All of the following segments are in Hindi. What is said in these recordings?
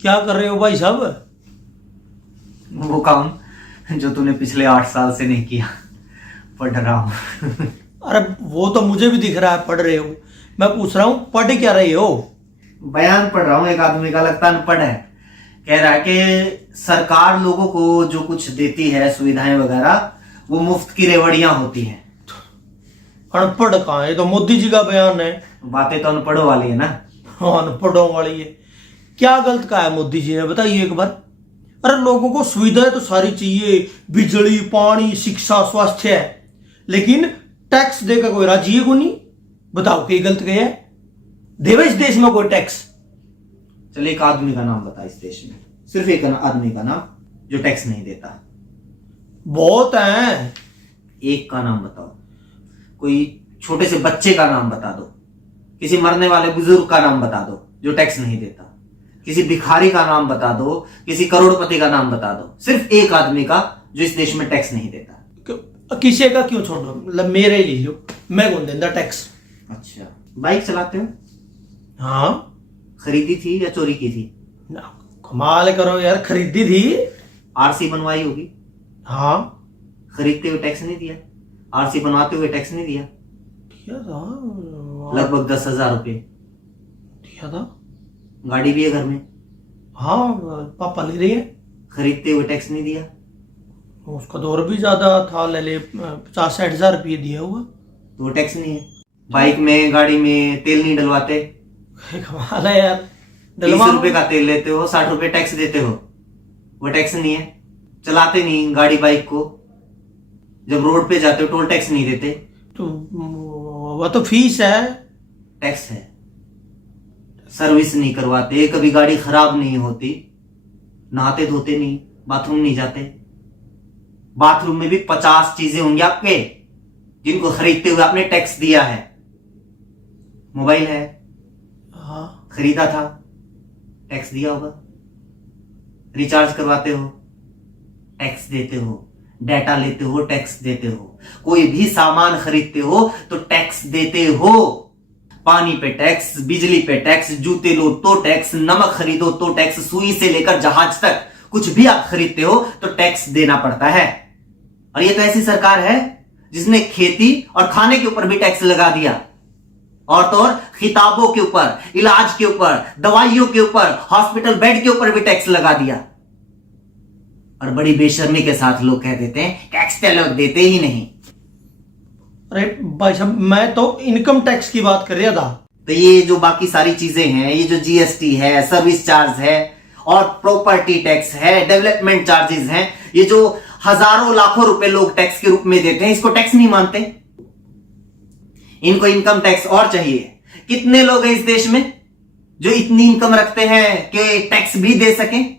क्या कर रहे हो भाई साहब? वो काम जो तूने पिछले 8 साल से नहीं किया, पढ़ रहा हूँ। अरे वो तो मुझे भी दिख रहा है पढ़ रहे हो। मैं पूछ रहा हूँ पढ़ क्या रहे हो? बयान पढ़ रहा हूँ। एक आदमी का लगता अनपढ़ है, कह रहा है कि सरकार लोगों को जो कुछ देती है सुविधाएं वगैरह, वो मुफ्त की रेवड़ियां होती हैं। अनपढ़ कहाँ है? ये तो मोदी जी का बयान है। बातें तो अनपढ़ों वाली है ना। हाँ, अनपढ़ों वाली है। क्या गलत कहा है मोदी जी ने, बताइए एक बार। अरे लोगों को सुविधाएं तो सारी चाहिए, बिजली, पानी, शिक्षा, स्वास्थ्य है, लेकिन टैक्स देकर कोई राजी है को नहीं। बताओ कि गलत गया है? देवे इस देश में कोई टैक्स? चलिए एक आदमी का नाम बता इस देश में, सिर्फ एक आदमी का नाम जो टैक्स नहीं देता। बहुत है। एक का नाम बताओ। कोई छोटे से बच्चे का नाम बता दो, किसी मरने वाले बुजुर्ग का नाम बता दो जो टैक्स नहीं देता, किसी भिखारी का नाम बता दो, किसी करोड़पति का नाम बता दो। सिर्फ एक आदमी का जो इस देश में टैक्स नहीं देता। किसी का क्यों छोड़ो, मतलब मेरे ले लो, मैं कौन देता टैक्स? अच्छा, बाइक चलाते हो? हाँ। खरीदी थी या चोरी की थी? ना, कमाल करो यार, खरीदी थी। आरसी बनवाई होगी? हाँ। खरीदते हुए टैक्स नहीं दिया, आरसी बनवाते हुए टैक्स नहीं दिया? दिया था। लगभग 10,000 रुपये दिया था। गाड़ी भी है घर में, हाँ, पापा ले रही है। खरीदते हुए टैक्स नहीं दिया? उसका तो और भी ज्यादा था, ले 50-60 हजार रुपये दिया हुआ। तो वो टैक्स नहीं है। बाइक में, गाड़ी में तेल नहीं डलवाते? कमाल है यार। 30 रुपए का तेल लेते हो, 60 रुपए टैक्स देते हो, वो टैक्स नहीं है। चलाते नहीं गाड़ी बाइक को, जब रोड पे जाते हो टोल टैक्स नहीं देते, तो वो तो फीस है। टैक्स है। सर्विस नहीं करवाते, कभी गाड़ी खराब नहीं होती, नहाते धोते नहीं, बाथरूम नहीं जाते। बाथरूम में भी 50 चीजें होंगी आपके जिनको खरीदते हुए आपने टैक्स दिया है। मोबाइल है, हाँ, खरीदा था, टैक्स दिया होगा। रिचार्ज करवाते हो, टैक्स देते हो। डाटा लेते हो, टैक्स देते हो। कोई भी सामान खरीदते हो तो टैक्स देते हो। पानी पे टैक्स, बिजली पे टैक्स, जूते लो तो टैक्स, नमक खरीदो तो टैक्स, सुई से लेकर जहाज तक कुछ भी आप खरीदते हो तो टैक्स देना पड़ता है। और ये तो ऐसी सरकार है जिसने खेती और खाने के ऊपर भी टैक्स लगा दिया, और तो और किताबों के ऊपर, इलाज के ऊपर, दवाइयों के ऊपर, हॉस्पिटल बेड के ऊपर भी टैक्स लगा दिया। और बड़ी बेशर्मी के साथ लोग कह देते हैं टैक्स तो लोग देते ही नहीं। अरे भाई साहब, मैं तो इनकम टैक्स की बात कर रहा था। तो ये जो बाकी सारी चीजें हैं, ये जो जीएसटी है, सर्विस चार्ज है, और प्रॉपर्टी टैक्स है, डेवलपमेंट चार्जेस हैं, ये जो हजारों लाखों रुपए लोग टैक्स के रूप में देते हैं, इसको टैक्स नहीं मानते। इनको इनकम टैक्स और चाहिए। कितने लोग हैं इस देश में जो इतनी इनकम रखते हैं कि टैक्स भी दे सकें?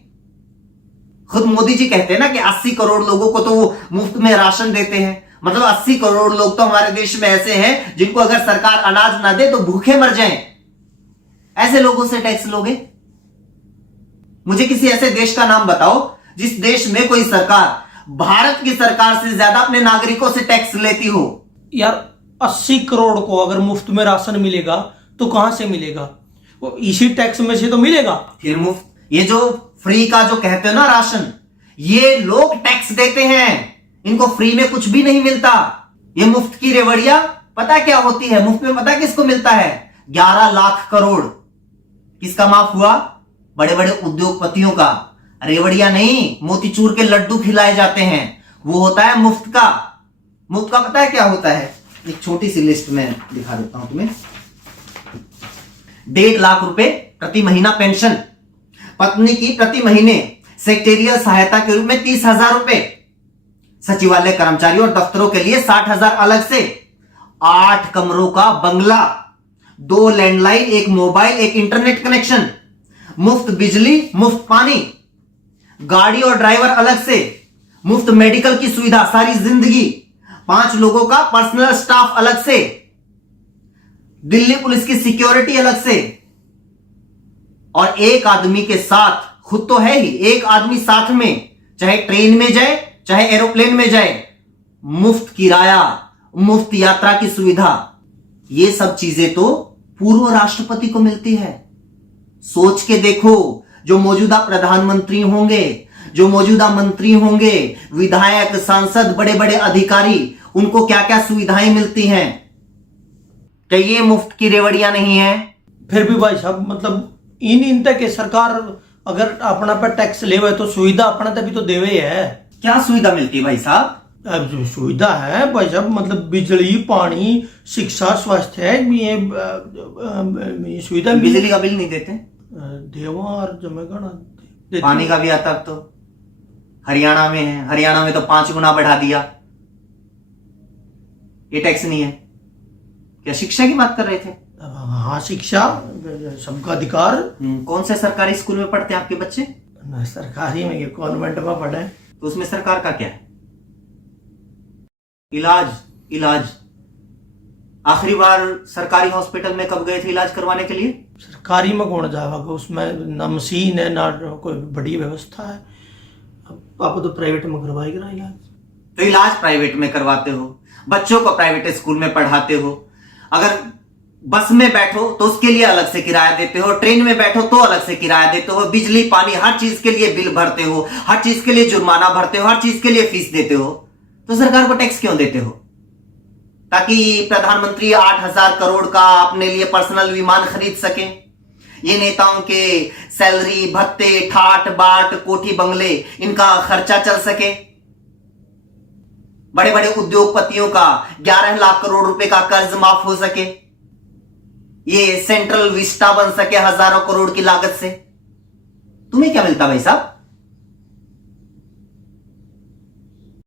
खुद मोदी जी कहते हैं ना कि 80 करोड़ लोगों को तो वो मुफ्त में राशन देते हैं। मतलब 80 करोड़ लोग तो हमारे देश में ऐसे हैं जिनको अगर सरकार अनाज ना दे तो भूखे मर जाएं। ऐसे लोगों से टैक्स लोगे? मुझे किसी ऐसे देश का नाम बताओ जिस देश में कोई सरकार भारत की सरकार से ज्यादा अपने नागरिकों से टैक्स लेती हो। यार 80 करोड़ को अगर मुफ्त में राशन मिलेगा तो कहां से मिलेगा? वो इसी टैक्स में से तो मिलेगा। फिर मुफ्त, ये जो फ्री का जो कहते हो ना राशन, ये लोग टैक्स देते हैं, इनको फ्री में कुछ भी नहीं मिलता। ये मुफ्त की रेवड़िया पता क्या होती है? मुफ्त में पता किसको मिलता है? 11 लाख करोड़। किसका माफ हुआ? बड़े बड़े उद्योगपतियों का। रेवड़िया नहीं, मोतीचूर के लड्डू खिलाए जाते हैं, वो होता है मुफ्त का। मुफ्त का पता है क्या होता है? एक छोटी सी लिस्ट में दिखा देता हूं तुम्हें। 1.5 लाख रुपए प्रति महीना पेंशन, पत्नी की प्रति महीने सेक्रेटरियल सहायता के रूप में 30,000 रुपए, सचिवालय कर्मचारियों और दफ्तरों के लिए 60,000 अलग से, 8 कमरों का बंगला, 2 लैंडलाइन, 1 मोबाइल, 1 इंटरनेट कनेक्शन, मुफ्त बिजली, मुफ्त पानी, गाड़ी और ड्राइवर अलग से, मुफ्त मेडिकल की सुविधा सारी जिंदगी, 5 लोगों का पर्सनल स्टाफ अलग से, दिल्ली पुलिस की सिक्योरिटी अलग से, और एक आदमी के साथ, खुद तो है ही, एक आदमी साथ में, चाहे ट्रेन में जाए चाहे एरोप्लेन में जाए, मुफ्त किराया, मुफ्त यात्रा की सुविधा। ये सब चीजें तो पूर्व राष्ट्रपति को मिलती है। सोच के देखो, जो मौजूदा प्रधानमंत्री होंगे, जो मौजूदा मंत्री होंगे, विधायक, सांसद, बड़े बड़े अधिकारी, उनको क्या क्या सुविधाएं मिलती हैं? क्या ये मुफ्त की रेवड़ियां नहीं है? फिर भी भाई साहब मतलब इन तक के सरकार अगर अपना पे टैक्स लेवे तो सुविधा अपना तक भी तो देवे है। क्या सुविधा मिलती है भाई साहब? अब जो सुविधा है भाई साहब मतलब बिजली, पानी, शिक्षा, स्वास्थ्य है ये सुविधा बिजली का बिल नहीं देते, देवा और जमेगा ना पानी का भी आता अब तो। हरियाणा में है, हरियाणा में तो 5 गुना बढ़ा दिया। ये टैक्स नहीं है। क्या शिक्षा की बात कर रहे थे? हाँ शिक्षा सबका अधिकार। कौन से सरकारी स्कूल में पढ़ते हैं आपके बच्चे? सरकारी में, कॉन्वेंट में पढ़े। तो उसमें सरकार का क्या है? इलाज आखिरी बार सरकारी हॉस्पिटल में कब गए थे इलाज करवाने के लिए? सरकारी में कौन जाएगा, उसमें ना मशीन है ना कोई बड़ी व्यवस्था है। आप तो प्राइवेट में करवाएगा इलाज। तो इलाज प्राइवेट में करवाते हो, बच्चों को प्राइवेट स्कूल में पढ़ाते हो। अगर बस में बैठो तो उसके लिए अलग से किराया देते हो, ट्रेन में बैठो तो अलग से किराया देते हो, बिजली पानी हर चीज के लिए बिल भरते हो, हर चीज के लिए जुर्माना भरते हो, हर चीज के लिए फीस देते हो। तो सरकार को टैक्स क्यों देते हो? ताकि प्रधानमंत्री 8,000 करोड़ का अपने लिए पर्सनल विमान खरीद सके। ये नेताओं के सैलरी, भत्ते, ठाट बाट, कोठी बंगले, इनका खर्चा चल सके। बड़े बड़े उद्योगपतियों का 11 लाख करोड़ रुपए का कर्ज माफ हो सके। ये सेंट्रल विस्टा बन सके हजारों करोड़ की लागत से। तुम्हें क्या मिलता भाई साहब?